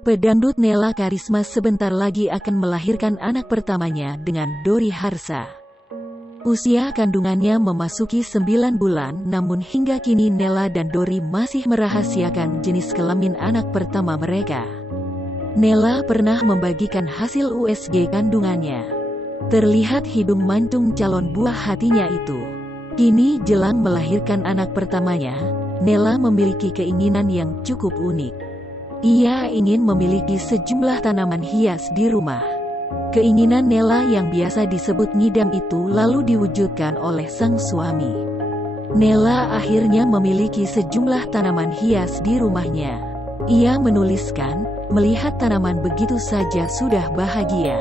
Pedangdut Nela Karisma sebentar lagi akan melahirkan anak pertamanya dengan Dori Harsa. Usia kandungannya memasuki 9 bulan, namun hingga kini Nela dan Dori masih merahasiakan jenis kelamin anak pertama mereka. Nela pernah membagikan hasil USG kandungannya. Terlihat hidung mancung calon buah hatinya itu. Kini jelang melahirkan anak pertamanya, Nela memiliki keinginan yang cukup unik. Ia ingin memiliki sejumlah tanaman hias di rumah. Keinginan Nela yang biasa disebut ngidam itu lalu diwujudkan oleh sang suami. Nela akhirnya memiliki sejumlah tanaman hias di rumahnya. Ia menuliskan, "Melihat tanaman begitu saja sudah bahagia."